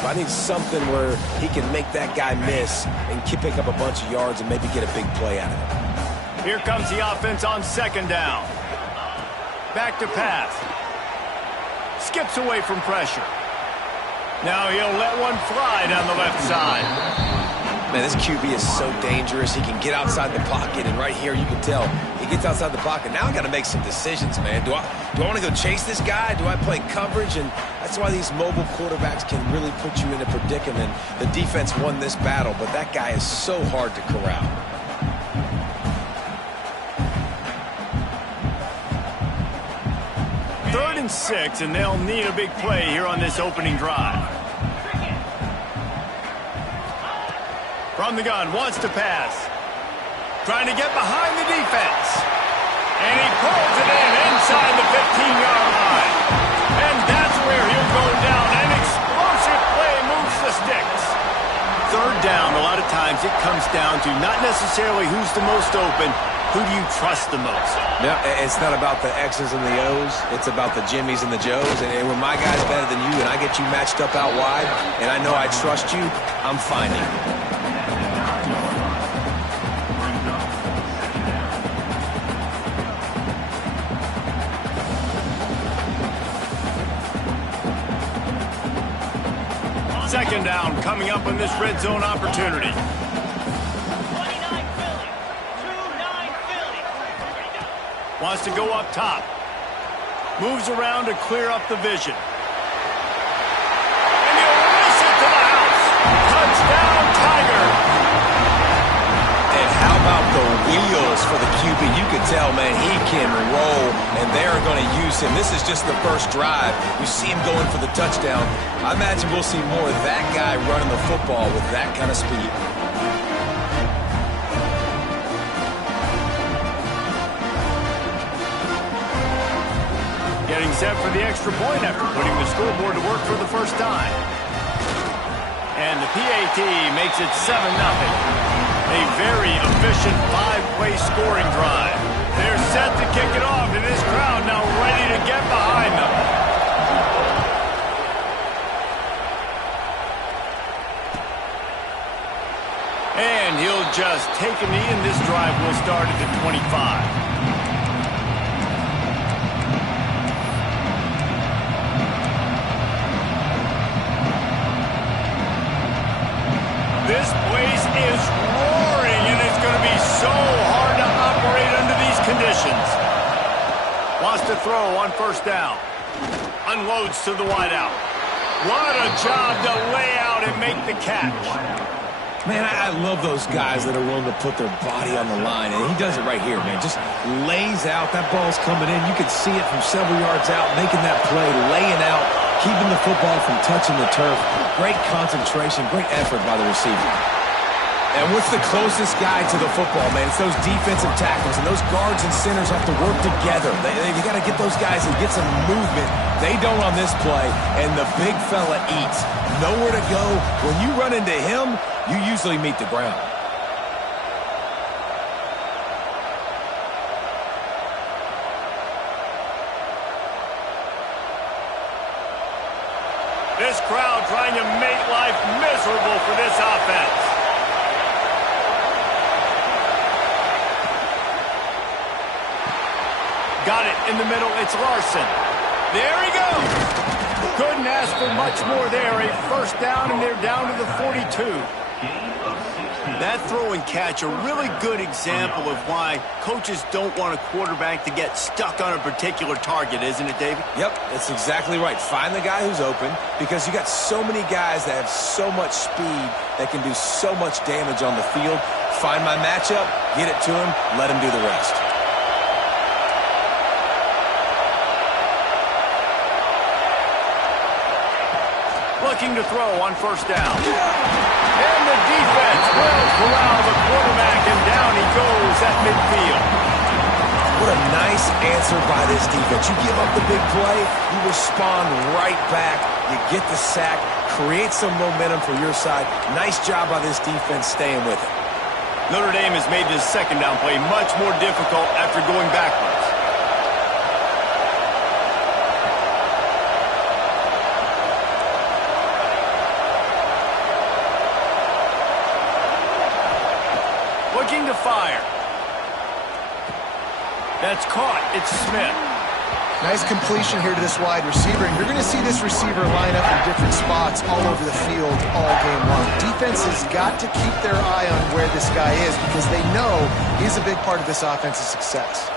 move. I need something where he can make that guy miss and pick up a bunch of yards and maybe get a big play out of it. Here comes the offense on second down. Back to pass. Skips away from pressure. Now he'll let one fly down the left side. Man, this QB is so dangerous. He can get outside the pocket, and right here you can tell he gets outside the pocket. Now I got to make some decisions, man. Do I want to go chase this guy? Do I play coverage? And that's why these mobile quarterbacks can really put you in a predicament. The defense won this battle, but that guy is so hard to corral. Third and 6, and they'll need a big play here on this opening drive. From the gun, wants to pass. Trying to get behind the defense. And he pulls it in inside the 15-yard line. And that's where he'll go down. An explosive play moves the sticks. Third down, a lot of times it comes down to not necessarily who's the most open, who do you trust the most? No, it's not about the X's and the O's. It's about the Jimmies and the Joes. And when my guy's better than you and I get you matched up out wide and I know I trust you, I'm finding. Second down coming up on this red zone opportunity. Wants to go up top. Moves around to clear up the vision. And he'll race it to the house. Touchdown, Tiger. And how about the wheels for the QB? You can tell, man, he can roll, and they're going to use him. This is just the first drive. You see him going for the touchdown. I imagine we'll see more of that guy running the football with that kind of speed. Getting set for the extra point after putting the scoreboard to work for the first time. And the PAT makes it 7-0. A very efficient 5-play scoring drive. They're set to kick it off, and this crowd now ready to get behind them. And he'll just take a knee, and this drive will start at the 25. This place is roaring, and it's going to be so hard to operate under these conditions. Wants to throw on first down. Unloads to the wideout. What a job to lay out and make the catch. Man, I love those guys that are willing to put their body on the line, and he does it right here, man. Just lays out. That ball's coming in. You can see it from several yards out, making that play, laying out, keeping the football from touching the turf. Great concentration, great effort by the receiver. And what's the closest guy to the football, man? It's those defensive tackles, and those guards and centers have to work together. You got to get those guys and get some movement. They don't on this play, and the big fella eats. Nowhere to go. When you run into him, you usually meet the ground. This crowd trying to make life miserable for this offense. Got it in the middle. It's Larson. There he goes. Couldn't ask for much more there. A first down, and they're down to the 42. That throw and catch, a really good example of why coaches don't want a quarterback to get stuck on a particular target, isn't it, David? Yep, that's exactly right. Find the guy who's open, because you got so many guys that have so much speed that can do so much damage on the field. Find my matchup, get it to him, let him do the rest. Looking to throw on first down. And the defense will corral the quarterback, and down he goes at midfield. What a nice answer by this defense. You give up the big play, you respond right back, you get the sack, create some momentum for your side. Nice job by this defense staying with it. Notre Dame has made this second down play much more difficult after going backwards. to fire. That's caught. It's Smith. Nice completion here to this wide receiver, and you're going to see this receiver line up in different spots all over the field all game long. Defense has got to keep their eye on where this guy is because they know he's a big part of this offense's success.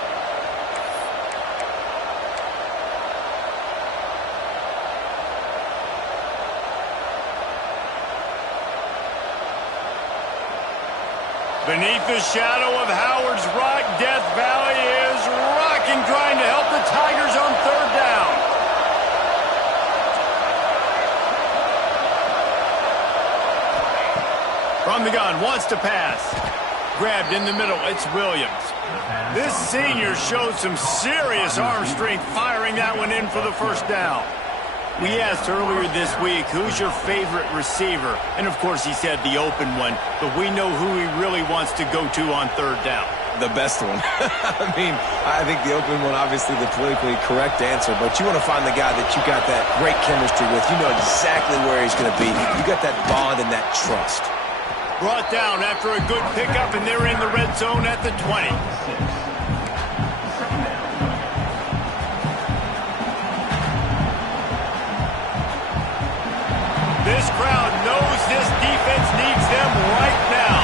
Beneath the shadow of Howard's Rock, Death Valley is rocking, trying to help the Tigers on third down. From the gun, wants to pass. Grabbed in the middle, it's Williams. This senior showed some serious arm strength firing that one in for the first down. We asked earlier this week, who's your favorite receiver? And, of course, he said the open one, but we know who he really wants to go to on third down. The best one. I mean, I think the open one, obviously the politically correct answer, but you want to find the guy that you got that great chemistry with. You know exactly where he's going to be. You got that bond and that trust. Brought down after a good pickup, and they're in the red zone at the 20. This crowd knows this defense needs them right now.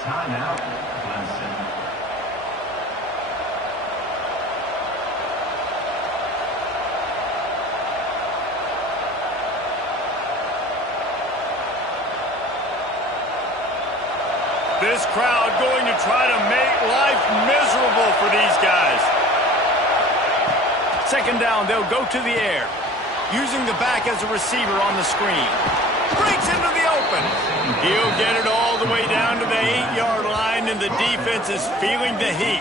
Timeout, Clemson. This crowd going to try to make life miserable for these guys. Second down, they'll go to the air. Using the back as a receiver on the screen. Breaks into the open. He'll get it all the way down to the 8-yard line, and the defense is feeling the heat.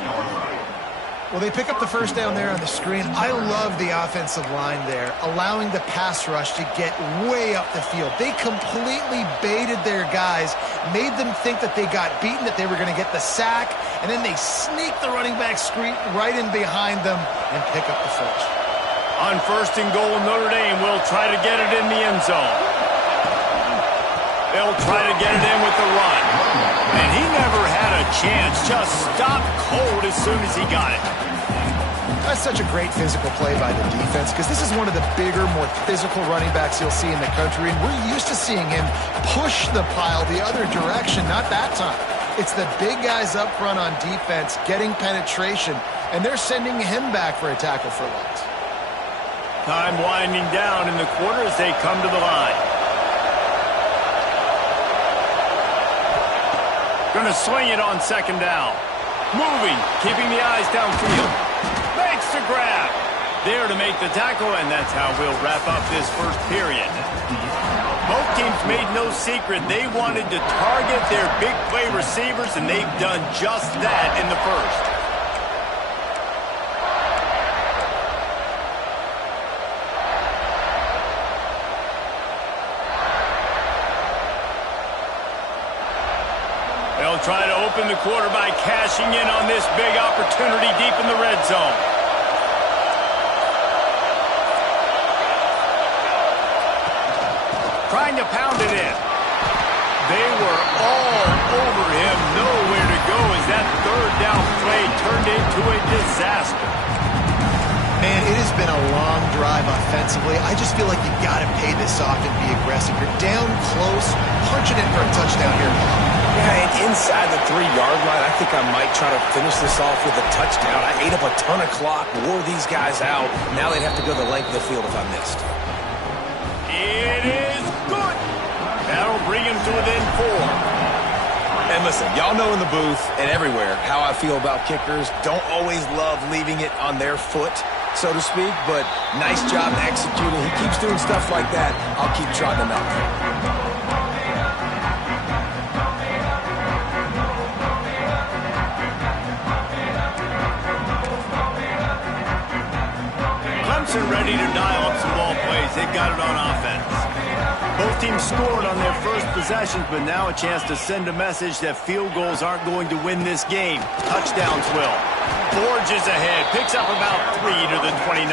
Well, they pick up the first down there on the screen. I love the offensive line there, allowing the pass rush to get way up the field. They completely baited their guys, made them think that they got beaten, that they were going to get the sack, and then they sneak the running back screen right in behind them and pick up the first. On first and goal, Notre Dame will try to get it in the end zone. They'll try to get it in with the run. And he never had a chance, just stopped cold as soon as he got it. That's such a great physical play by the defense because this is one of the bigger, more physical running backs you'll see in the country, and we're used to seeing him push the pile the other direction, not that time. It's the big guys up front on defense getting penetration, and they're sending him back for a tackle for loss. Time winding down in the quarter as they come to the line. Going to swing it on second down. Moving, keeping the eyes downfield. Makes the grab. There to make the tackle, and that's how we'll wrap up this first period. Both teams made no secret they wanted to target their big play receivers, and they've done just that in the first. They'll try to open the quarter by cashing in on this big opportunity deep in the red zone. Trying to pound it in. They were all over him, nowhere to go as that third down play turned into a disaster. Man, it has been a long drive offensively. I just feel like you got to pay this off and be aggressive. You're down close, punching in for a touchdown here. Yeah, and inside the 3-yard line, I think I might try to finish this off with a touchdown. I ate up a ton of clock, wore these guys out. Now they'd have to go the length of the field if I missed. It is good. That'll bring him to within 4. And listen, y'all know in the booth and everywhere how I feel about kickers. Don't always love leaving it on their foot, so to speak, but nice job executing. He keeps doing stuff like that. I'll keep trotting him out. Ready to dial up some ball plays. They've got it on offense. Both teams scored on their first possessions, but now a chance to send a message that field goals aren't going to win this game. Touchdowns will. Forges ahead. Picks up about 3 to the 29.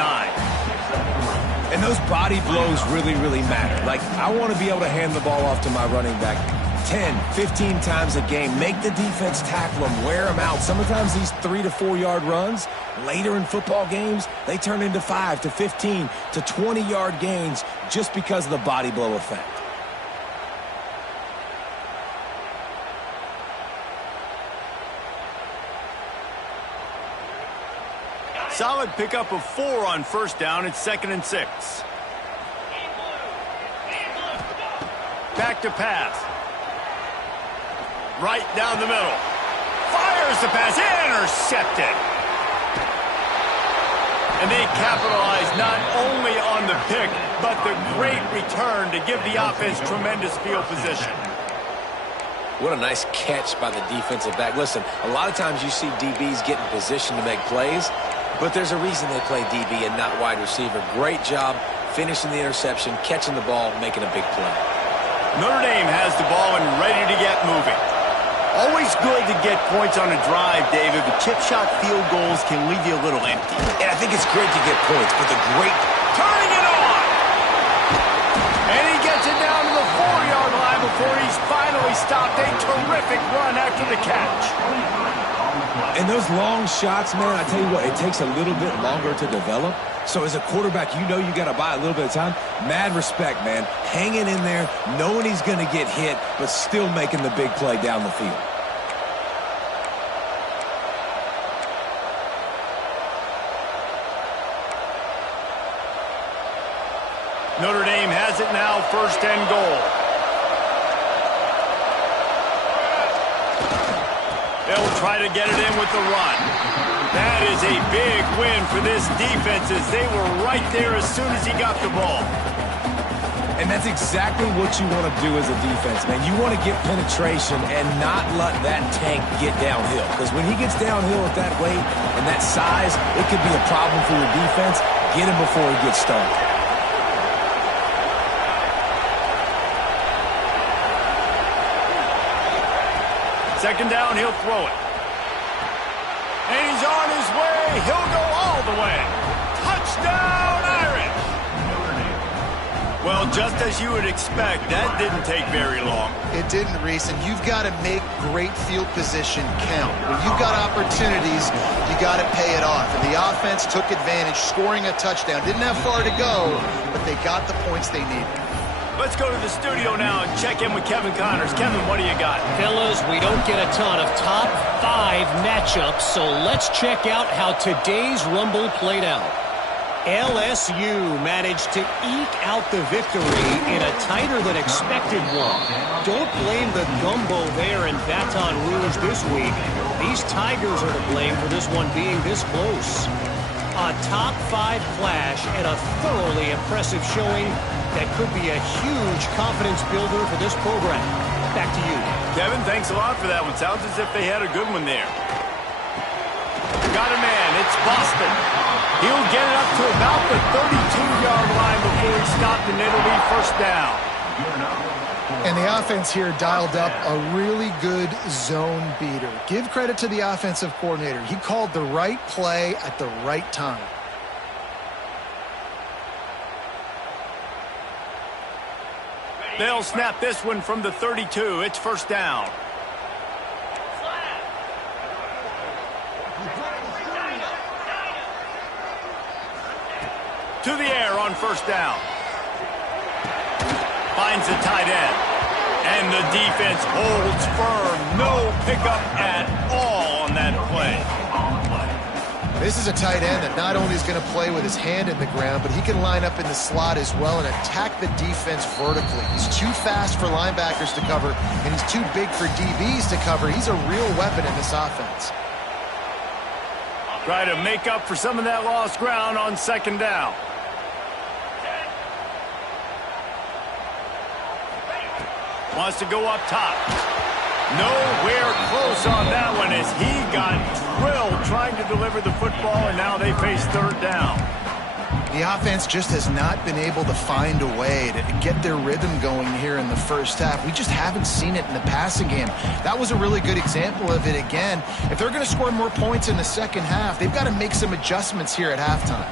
And those body blows really, really matter. Like, I want to be able to hand the ball off to my running back 10, 15 times a game. Make the defense tackle them, wear them out. Sometimes these 3 to 4 yard runs, later in football games, they turn into 5 to 15 to 20 yard gains just because of the body blow effect. Solid pickup of 4 on first down. It's 2nd and 6. Back to pass. Right down the middle. Fires the pass. Intercepted. And they capitalize not only on the pick, but the great return to give the offense tremendous field position. What a nice catch by the defensive back. Listen, a lot of times you see DBs get in position to make plays, but there's a reason they play DB and not wide receiver. Great job finishing the interception, catching the ball, making a big play. Notre Dame has the ball and ready to get moving. Always good to get points on a drive, David, but chip shot field goals can leave you a little empty. And I think it's great to get points, but the great... Turning it on! And he gets it down to the 4-yard line before he's finally stopped. A terrific run after the catch. And those long shots, man, I tell you what, it takes a little bit longer to develop. So as a quarterback, you know you got to buy a little bit of time. Mad respect, man. Hanging in there, knowing he's going to get hit, but still making the big play down the field. Notre Dame has it now, 1st and goal. They'll try to get it in with the run. That is a big win for this defense as they were right there as soon as he got the ball. And that's exactly what you want to do as a defense, man. You want to get penetration and not let that tank get downhill. Because when he gets downhill at that weight and that size, it could be a problem for your defense. Get him before he gets started. Second down, he'll throw it. And he's on his way. He'll go all the way. Touchdown, Irish! Well, just as you would expect, that didn't take very long. It didn't, Reese, and you've got to make great field position count. When you've got opportunities, you got to pay it off. And the offense took advantage, scoring a touchdown. Didn't have far to go, but they got the points they needed. Let's go to the studio now and check in with Kevin Connors. Kevin, what do you got? Fellas, we don't get a ton of top 5 matchups, so let's check out how today's Rumble played out. LSU managed to eke out the victory in a tighter than expected one. Don't blame the gumbo there in Baton Rouge this week. These Tigers are to blame for this one being this close. A top 5 clash and a thoroughly impressive showing that could be a huge confidence builder for this program. Back to you. Kevin, thanks a lot for that one. Sounds as if they had a good one there. Got a man. It's Boston. He'll get it up to about the 32-yard line before he stopped, and it'll be 1st down. And the offense here dialed up a really good zone beater. Give credit to the offensive coordinator. He called the right play at the right time. They'll snap this one from the 32. It's 1st down. To the air on 1st down. Finds the tight end. And the defense holds firm. No pickup at all on that play. This is a tight end that not only is going to play with his hand in the ground, but he can line up in the slot as well and attack the defense vertically. He's too fast for linebackers to cover, and he's too big for DBs to cover. He's a real weapon in this offense. Try to make up for some of that lost ground on 2nd down. Wants to go up top. Nowhere close on that one as he got drilled trying to deliver the football, and now they face 3rd down. The offense just has not been able to find a way to get their rhythm going here in the first half. We just haven't seen it in the passing game. That was a really good example of it again. If they're going to score more points in the second half, they've got to make some adjustments here at halftime.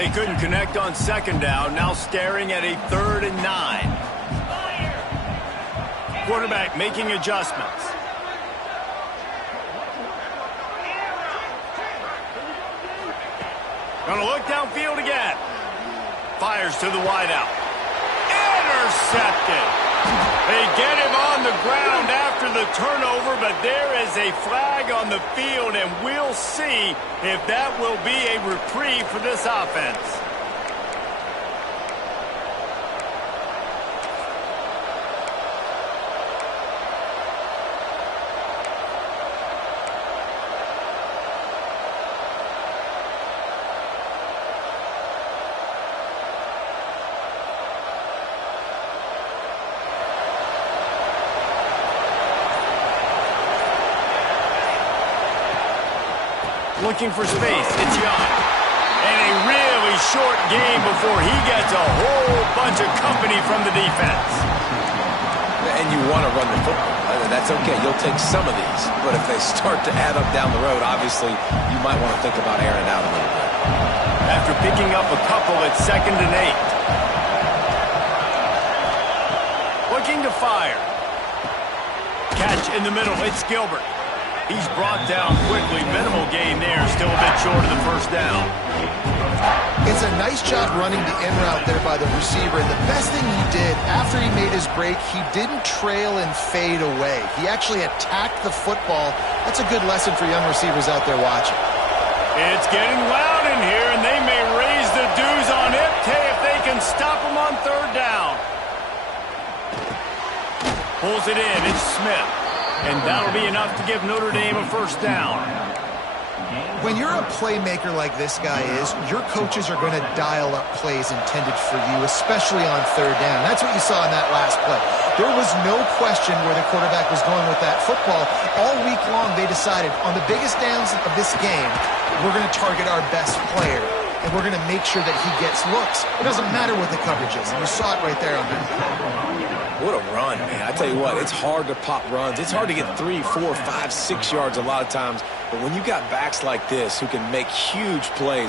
They couldn't connect on second down, now staring at a 3rd and 9. Quarterback making adjustments. Gonna look downfield again. Fires to the wideout. Intercepted. They get him on the ground after the turnover, but there is a flag on the field, and we'll see if that will be a reprieve for this offense. Looking for space, it's Young. And a really short game before he gets a whole bunch of company from the defense. And you want to run the football. That's okay. You'll take some of these. But if they start to add up down the road, obviously, you might want to think about airing it out a little bit. After picking up a couple at 2nd and 8. Looking to fire. Catch in the middle, it's Gilbert. He's brought down quickly. Minimal gain there. Still a bit short of the first down. It's a nice job running the in route there by the receiver. And the best thing he did after he made his break, he didn't trail and fade away. He actually attacked the football. That's a good lesson for young receivers out there watching. It's getting loud in here, and they may raise the dues on it if they can stop him on 3rd down. Pulls it in. It's Smith. And that'll be enough to give Notre Dame a first down. When you're a playmaker like this guy is, your coaches are going to dial up plays intended for you, especially on 3rd down. That's what you saw in that last play. There was no question where the quarterback was going with that football. All week long, they decided on the biggest downs of this game, we're going to target our best player, and we're going to make sure that he gets looks. It doesn't matter what the coverage is, and you saw it right there on that play. What a run, man. I tell you what, it's hard to pop runs. It's hard to get 3, 4, 5, 6 yards a lot of times. But when you got backs like this who can make huge plays,